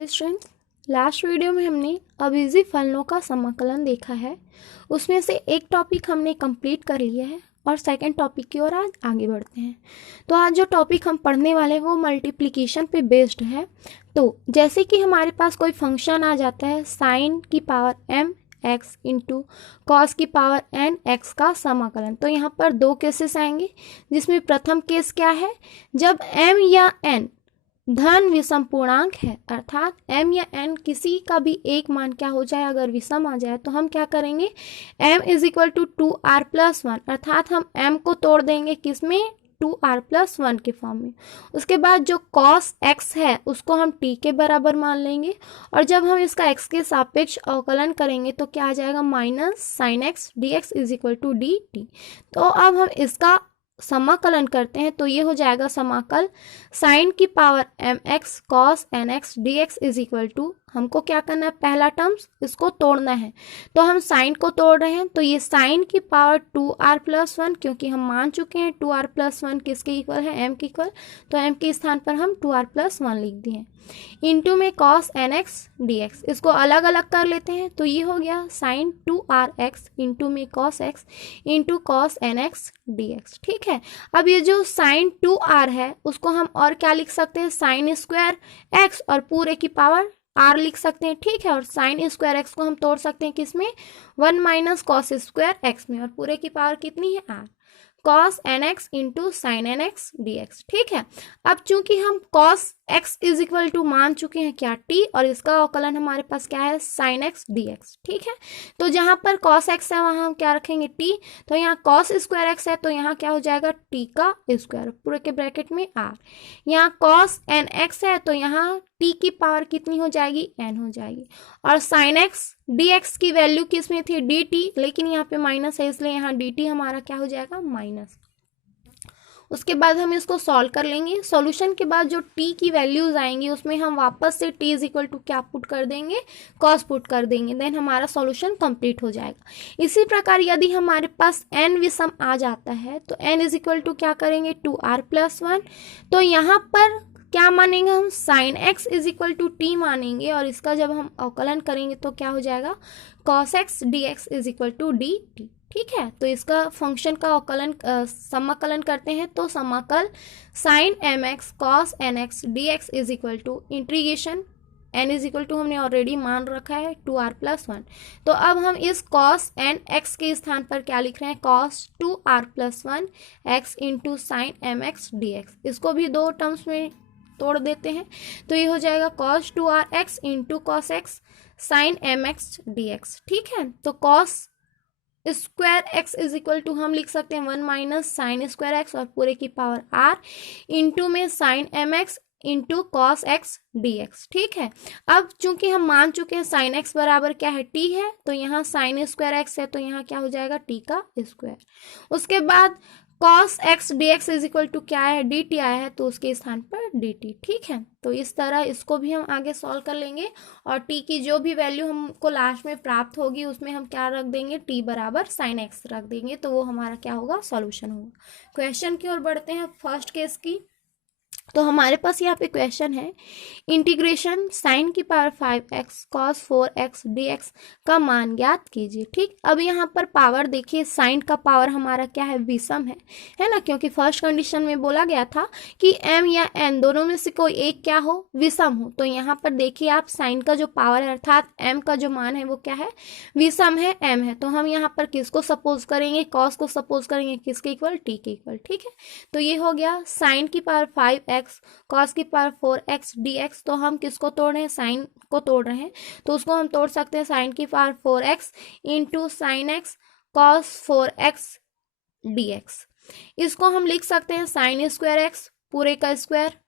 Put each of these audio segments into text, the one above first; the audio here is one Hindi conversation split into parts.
स्टूडेंट्स, लास्ट वीडियो में हमने अभिजी फलनों का समाकलन देखा है। उसमें से एक टॉपिक हमने कंप्लीट कर लिया है और सेकंड टॉपिक की ओर आज आगे बढ़ते हैं। तो आज जो टॉपिक हम पढ़ने वाले हैं वो मल्टीप्लिकेशन पे बेस्ड है। तो जैसे कि हमारे पास कोई फंक्शन आ जाता है साइन की power m x into cos की पावर n x का समाकलन, तो यहाँ पर दो केसेस आएंगे, जिसमें प्रथम केस क्या है, जब m या n धन विषम पूर्णांक है, अर्थात m या n किसी का भी एक मान क्या हो जाए, अगर विषम आ जाए तो हम क्या करेंगे, m is equal to 2r+1, अर्थात हम m को तोड़ देंगे किसमें, 2r+1 के फॉर्म में। उसके बाद जो cos x है उसको हम t के बराबर मान लेंगे, और जब हम इसका x के सापेक्ष अवकलन करेंगे तो क्या आ जाएगा, minus sine x D x is equal to d t. तो अब हम इसका समाकलन करते हैं तो ये हो जाएगा समाकल साइन की power m x cos n x D x is equal to, हमको क्या करना है, पहला टर्म्स इसको तोड़ना है, तो हम साइन को तोड़ रहे हैं, तो ये साइन की पावर 2r+1, क्योंकि हम मान चुके हैं 2r+1 किसके इक्वल है, m के इक्वल, तो m के स्थान पर हम 2r+1 लिख दिए, इंटू में cos n x D x, इसको अलग अलग कर लेते हैं, तो ये हो गया साइन 2rx इंटू में cos x into cos n x D x. ठीक है, अब ये जो साइन 2r है उसको हम और क्या लिख सकते हैं, साइन स्क्वायर x और पूरे की पावर r लिख सकते हैं। ठीक है, और साइन स्क्वायर x को हम तोड़ सकते हैं किसमें, 1 माइनस कॉस स्क्वायर x में, और पूरे की पावर कितनी है, r, cos n x into sine n x D x. ठीक है, अब चूंकि हम cos x is equal to मान चुके हैं क्या, t, और इसका अवकलन हमारे पास क्या है, साइन एक्स डी एक्स। ठीक है, तो जहां पर cos x है वहां हम क्या रखेंगे, t, तो यहाँ cos स्क्वायर x है तो यहाँ क्या हो जाएगा, t का स्क्वायर पूरे के ब्रैकेट में r, यहाँ cos n x है तो यहाँ t की पावर कितनी हो जाएगी, n हो जाएगी, और साइन एक्स dx की वैल्यू किस में थी, dt, लेकिन यहाँ पे माइनस है इसलिए यहाँ dt हमारा क्या हो जाएगा, माइनस। उसके बाद हम इसको सॉल्व कर लेंगे, सॉल्यूशन के बाद जो t की वैल्यूज आएंगी उसमें हम वापस से t इज इक्वल टू क्या पुट कर देंगे, cos पुट कर देंगे, देन हमारा सॉल्यूशन कंप्लीट हो जाएगा। इसी प्रकार यदि हमारे पास n विषम आ जाता है तो n इज इक्वल टू क्या करेंगे, 2r+1, तो यहाँ पर क्या मानेंगे हम, sine x is equal to t मानेंगे, और इसका जब हम अवकलन करेंगे तो क्या हो जाएगा, cos x dx is equal to d t. ठीक है, तो इसका फंक्शन का अवकलन समाकलन करते हैं, तो समाकल sine m x cos n x D x is equal to integration n is equal to हमने ऑलरेडी मान रखा है 2r+1, तो अब हम इस cos n x के स्थान पर क्या लिख रहे हैं, cos 2r+1 x into sine m x D x, इसको भी दो टर्म्स में तोड़ देते हैं, तो ये हो जाएगा cos 2rx into cos x sine m x D x. ठीक है, तो cos square x is equal to हम लिख सकते हैं 1 माइनस साइन स्क्वायर एक्स और पूरे की पावर r इंटू में sine m x into cos x D x. ठीक है, अब चूंकि हम मान चुके हैं साइन एक्स बराबर क्या है, t है, तो यहाँ साइन स्क्वायर एक्स है तो यहाँ क्या हो जाएगा, t का स्क्वायर। उसके बाद cos x dx is equal to क्या है, dt आया है तो उसके स्थान पर dt। ठीक है, तो इस तरह इसको भी हम आगे सॉल्व कर लेंगे, और t की जो भी वैल्यू हमको लास्ट में प्राप्त होगी उसमें हम क्या रख देंगे, t बराबर साइन x रख देंगे, तो वो हमारा क्या होगा, सॉल्यूशन होगा। क्वेश्चन की ओर बढ़ते हैं फर्स्ट केस की, तो हमारे पास यहाँ पे क्वेश्चन है, इंटीग्रेशन साइन की power 5x cos 4x dx का मान ज्ञात कीजिए। ठीक, अब यहाँ पर पावर देखिए, साइन का पावर हमारा क्या है, विषम है ना, क्योंकि फर्स्ट कंडीशन में बोला गया था कि m या n दोनों में से कोई एक क्या हो, विषम हो, तो यहाँ पर देखिए आप साइन का जो पावर है अर्थात m का जो मान है वो क्या है, विषम है, m है, तो हम यहाँ पर किसको सपोज करेंगे, cos को सपोज करेंगे किसके इक्वल, t के इक्वल। ठीक है, तो ये हो गया साइन की पावर 5x cos की पावर 4x dx, तो हम किसको तोड़ रहे हैं, साइन को तोड़ रहे हैं, तो उसको हम तोड़ सकते हैं साइन की power 4x into sine x cos 4x dx, इसको हम लिख सकते हैं साइन स्क्वायर एक्स पूरे का square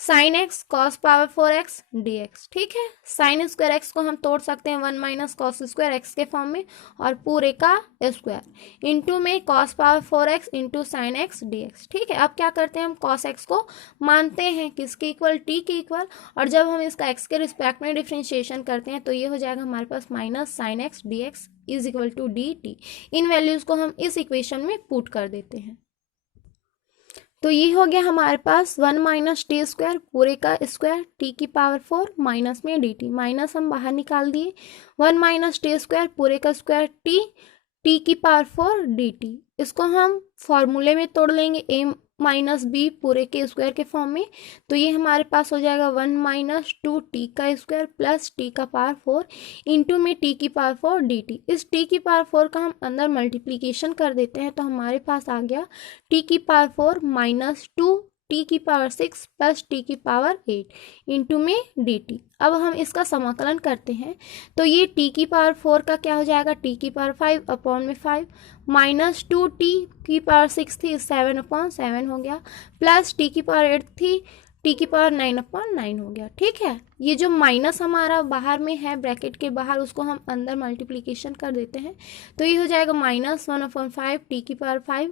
sine x cos power 4x dx। ठीक है, साइन स्क्वायर एक्स को हम तोड़ सकते हैं 1 माइनस कॉस स्क्वायर एक्स के फॉर्म में, और पूरे का स्क्वायर इंटू में cos power 4x into sine x dx। ठीक है, अब क्या करते हैं, हम कॉस एक्स को मानते हैं किसके इक्वल, t के इक्वल, और जब हम इसका x के रिस्पेक्ट में डिफ्रेंशिएशन करते हैं तो ये हो जाएगा हमारे पास minus sine x dx is equal to dt। इन वैल्यूज को हम इस इक्वेशन में पुट कर देते हैं। तो ये हो गया हमारे पास 1 माइनस टी स्क्वायर पूरे का स्क्वायर टी की पावर 4 माइनस में डी टी, माइनस हम बाहर निकाल दिए। 1 माइनस टी स्क्वायर पूरे का स्क्वायर टी, टी की पावर 4 डी टी। इसको हम फॉर्मूले में तोड़ लेंगे ए माइनस बी पूरे के स्क्वायर के फॉर्म में। तो ये हमारे पास हो जाएगा 1 माइनस 2 टी का स्क्वायर प्लस टी का पावर 4 इंटू में टी की पावर 4 डी टी। इस टी की पावर 4 का हम अंदर मल्टीप्लीकेशन कर देते हैं तो हमारे पास आ गया टी की पावर 4 माइनस 2 टी की पावर 6 प्लस टी की पावर 8 इंटू में डी टी। अब हम इसका समाकलन करते हैं तो ये टी की पावर 4 का क्या हो जाएगा, टी की पावर 5 अपॉन में 5 माइनस 2 टी की पावर 6 थी 7 अपॉन 7 हो गया, प्लस टी की पावर 8 थी टी की पावर 9 अपॉन 9 हो गया। ठीक है, ये जो माइनस हमारा बाहर में है ब्रैकेट के बाहर उसको हम अंदर मल्टीप्लीकेशन कर देते हैं तो ये हो जाएगा माइनस 1 अपॉन 5 टी की power 5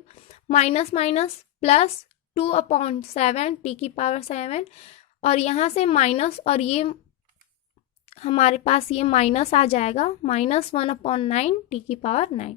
minus minus plus 2 upon 7 T की पावर 7 और यहाँ से माइनस और ये हमारे पास ये माइनस आ जाएगा माइनस 1 अपॉन 9 टी की पावर 9।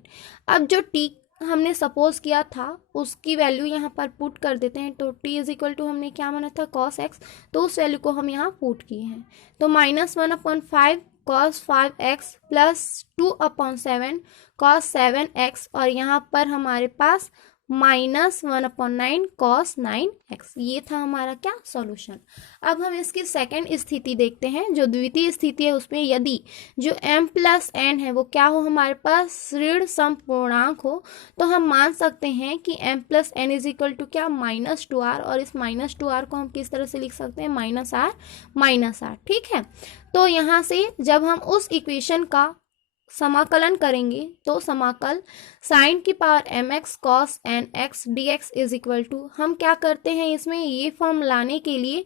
अब जो टी हमने सपोज किया था उसकी वैल्यू यहाँ पर पुट कर देते हैं तो t इज इक्वल टू हमने क्या माना था cos x, तो उस वैल्यू को हम यहाँ पुट किए हैं तो minus 1 upon 5 cos 5x plus 2 upon 7 cos 7x और यहाँ पर हमारे पास माइनस 1 अपॉन 9 cos 9x। ये था हमारा क्या सॉल्यूशन। अब हम इसकी सेकंड स्थिति देखते हैं, जो द्वितीय स्थिति है उसमें यदि जो m प्लस n है वो क्या हो, हमारे पास ऋण सम पूर्णांक हो तो हम मान सकते हैं कि m plus n is equal to क्या माइनस 2r, और इस माइनस 2r को हम किस तरह से लिख सकते हैं माइनस r। ठीक है, तो यहाँ से जब हम उस इक्वेशन का समाकलन करेंगे तो समाकल साइन की power m x cos n x D x is equal to, हम क्या करते हैं इसमें ये फॉर्म लाने के लिए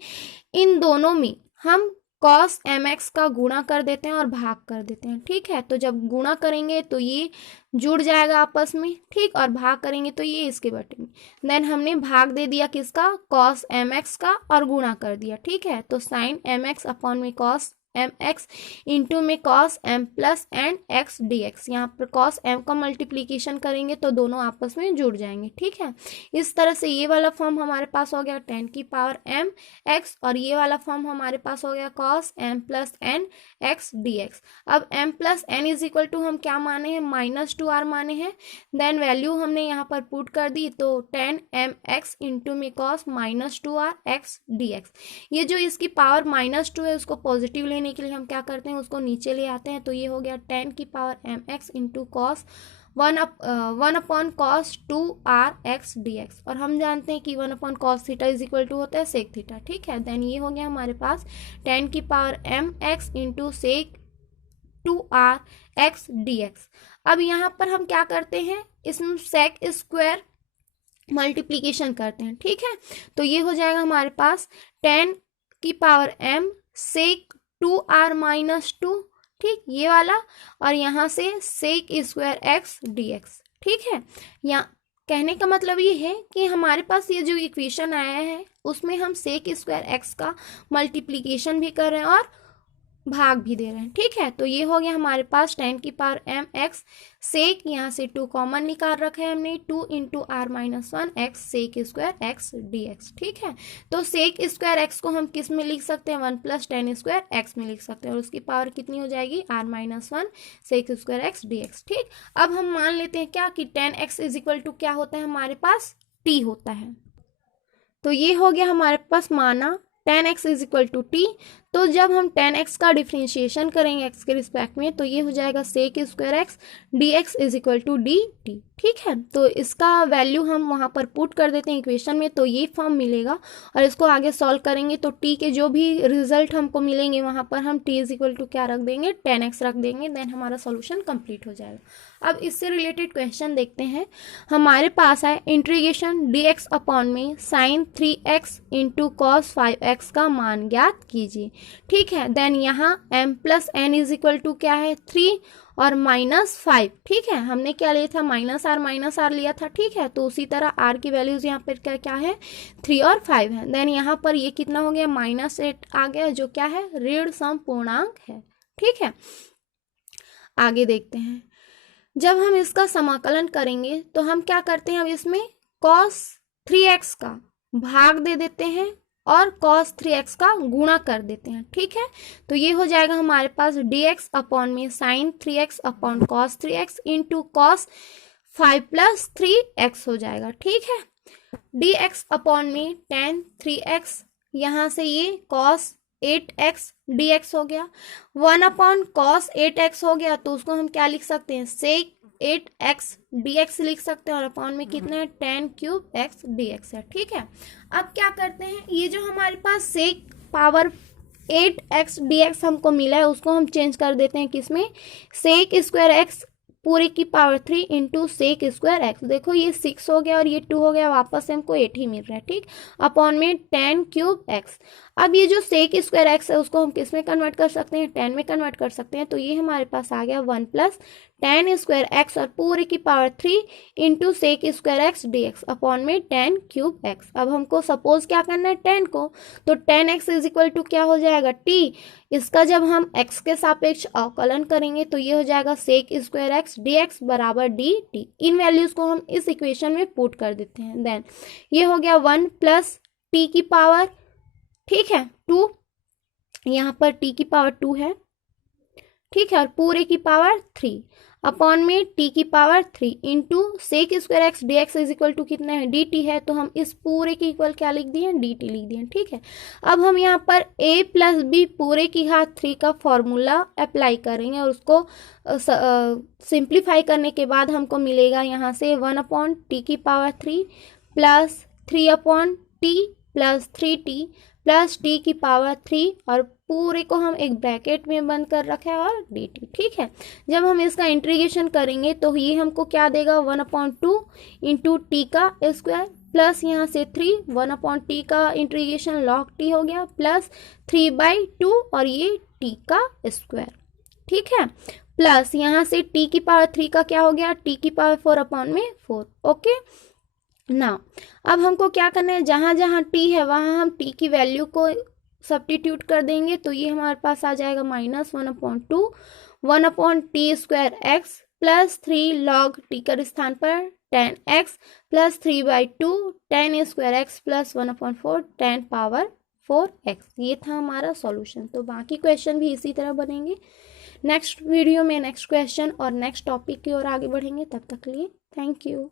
इन दोनों में हम कॉस एम एक्स का गुणा कर देते हैं और भाग कर देते हैं। ठीक है, तो जब गुणा करेंगे तो ये जुड़ जाएगा आपस में, ठीक, और भाग करेंगे तो ये इसके बटे में, देन हमने भाग दे दिया किसका, कॉस एम एक्स का, और गुणा कर दिया। ठीक है, तो साइन एम एक्स अपॉन में कॉस एम एक्स इंटू में cos M plus and x D x, यहाँ पर कॉस एम का मल्टीप्लीकेशन करेंगे तो दोनों आपस में जुड़ जाएंगे। ठीक है, इस तरह से ये वाला फॉर्म हमारे पास हो गया 10 की पावर एम एक्स और ये वाला फॉर्म हमारे पास हो गया cos M plus N x D x. अब M plus N is equal to हम क्या माने हैं, माइनस 2r माने हैं, देन वैल्यू हमने यहाँ पर पुट कर दी तो 10 एम एक्स इंटू में cos minus 2r x D x. ये जो इसकी पावर माइनस 2 है उसको पॉजिटिव लेने के लिए हम क्या करते हैं उसको नीचे ले आते हैं तो ये हो गया 10 की power m x into cos 1 upon cos 2r x D x, और हम जानते हैं कि 1 upon cos theta is equal to होता है सेक थीटा। ठीक है, देन ये हो गया हमारे पास 10 की power m x into sec 2r x D x. अब यहाँ पर हम क्या करते हैं, इसमें सेक स्क्वायर मल्टीप्लीकेशन करते हैं। ठीक है, तो ये हो जाएगा हमारे पास 10 की पावर m सेक 2r माइनस 2, ठीक, ये वाला, और यहाँ से sec square x D x. ठीक है, यहाँ कहने का मतलब ये है कि हमारे पास ये जो इक्वेशन आया है उसमें हम सेक स्क्वायर एक्स का मल्टीप्लीकेशन भी कर रहे हैं और भाग भी दे रहे हैं। ठीक है, तो ये हो गया हमारे पास 10 की पावर एम एक्स सेक, यहाँ से 2 कॉमन निकाल रखा है हमने, 2 into R minus 1 x sec square x D x. ठीक है, तो सेक स्क्वायर एक्स को हम किस में लिख सकते हैं, 1 प्लस 10 स्क्वायर एक्स में लिख सकते हैं, और उसकी पावर कितनी हो जाएगी, R minus 1 sec square x D x. ठीक, अब हम मान लेते हैं क्या कि 10x इज इक्वल टू क्या होता है, हमारे पास t होता है। तो ये हो गया हमारे पास माना 10x is equal to T. तो जब हम 10x का डिफ्रेंशिएशन करेंगे x के रिस्पेक्ट में तो ये हो जाएगा sec square x D x is equal to d t. ठीक है, तो इसका वैल्यू हम वहाँ पर पुट कर देते हैं इक्वेशन में तो ये फॉर्म मिलेगा, और इसको आगे सॉल्व करेंगे तो t के जो भी रिजल्ट हमको मिलेंगे वहाँ पर हम t इज इक्वल टू क्या रख देंगे, 10x रख देंगे, देन हमारा सॉल्यूशन कंप्लीट हो जाएगा। अब इससे रिलेटेड क्वेश्चन देखते हैं। हमारे पास है इंटीग्रेशन dx अपॉन में sine 3x into cos 5x का मान ज्ञात कीजिए। ठीक है, देन यहाँ m plus N is equal to क्या है, 3 और माइनस 5। ठीक है, हमने क्या लिया था, माइनस आर लिया था। ठीक है, तो उसी तरह r की वैल्यूज यहाँ पर क्या है, 3 और 5 है। देन यहाँ पर ये कितना हो गया, -8 आ गया, जो क्या है, ऋण सम पूर्णांक है। ठीक है, आगे देखते हैं। जब हम इसका समाकलन करेंगे तो हम क्या करते हैं, अब इसमें cos 3x का भाग दे देते हैं और cos 3x का गुणा कर देते हैं, ठीक है। तो ये हो जाएगा हमारे पास dx अपॉन में sin 3x upon cos 3x into cos 5 plus 3x हो जाएगा, ठीक है। dx अपॉन में tan 3x, यहाँ से ये cos 8x dx हो गया, 1 अपॉन cos 8x हो गया, तो उसको हम क्या लिख सकते हैं, sec 8x dx लिख सकते हैं, और अपॉन में कितना है, tan क्यूब x dx है, ठीक है। अब क्या करते हैं, ये जो हमारे पास sec पावर 8x dx हमको मिला है, उसको हम चेंज कर देते हैं किसमें, sec स्क्वायर x पूरे की power 3 into sec square x. देखो ये 6 हो गया और ये 2 हो गया, वापस से हमको 8 ही मिल रहा है, ठीक। अपॉन में tan क्यूब एक्स। अब ये जो सेक स्क्वायर एक्स है उसको हम किस में कन्वर्ट कर सकते हैं, tan में कन्वर्ट कर सकते हैं। तो ये हमारे पास आ गया 1 प्लस tan स्क्वायर एक्स और पूरे की power 3 into sec square x D x upon में tan क्यूब एक्स। अब हमको सपोज क्या करना है, tan को, तो tan x is equal to क्या हो जाएगा, t। इसका जब हम x के सापेक्ष अवकलन करेंगे तो ये हो जाएगा sec square x D x बराबर डी टी। इन वैल्यूज को हम इस इक्वेशन में पुट कर देते हैं। देन ये हो गया 1 प्लस टी की पावर, ठीक है, 2, यहाँ पर t की पावर 2 है, ठीक है, और पूरे की पावर 3 अपॉन में t की power 3 into sec square x D x is equal to कितना है, डी टी है, तो हम इस पूरे के इक्वल क्या लिख दिए, डी टी लिख दिए, ठीक है। अब हम यहाँ पर a प्लस बी पूरे की घात 3 का फॉर्मूला अप्लाई करेंगे और उसको सिंप्लीफाई करने के बाद हमको मिलेगा यहाँ से 1 अपॉन टी की power 3 plus 3 upon T plus 3t plus T की पावर 3 और पूरे को हम एक ब्रैकेट में बंद कर रखा है और डी टी, ठीक है। जब हम इसका इंटीग्रेशन करेंगे तो ये हमको क्या देगा, 1 अपॉन 2 इंटू टी का स्क्वायर प्लस यहाँ से 3, 1 अपॉन टी का इंटीग्रेशन लॉग टी हो गया प्लस 3/2 और ये टी का स्क्वायर, ठीक है, प्लस यहाँ से टी की पावर 3 का क्या हो गया, टी की पावर 4 अपॉन में 4, ओके ना। अब हमको क्या करना है, जहाँ जहाँ टी है वहाँ हम टी की वैल्यू को सब्स्टिट्यूट कर देंगे, तो ये हमारे पास आ जाएगा -1 upon 2 1 upon T square x plus 3 log T के स्थान पर tan x plus 3/2 tan square x plus 1 upon 4 tan power 4x। ये था हमारा सॉल्यूशन। तो बाकी क्वेश्चन भी इसी तरह बनेंगे। नेक्स्ट वीडियो में नेक्स्ट क्वेश्चन और नेक्स्ट टॉपिक की ओर आगे बढ़ेंगे। तब तक के लिए थैंक यू।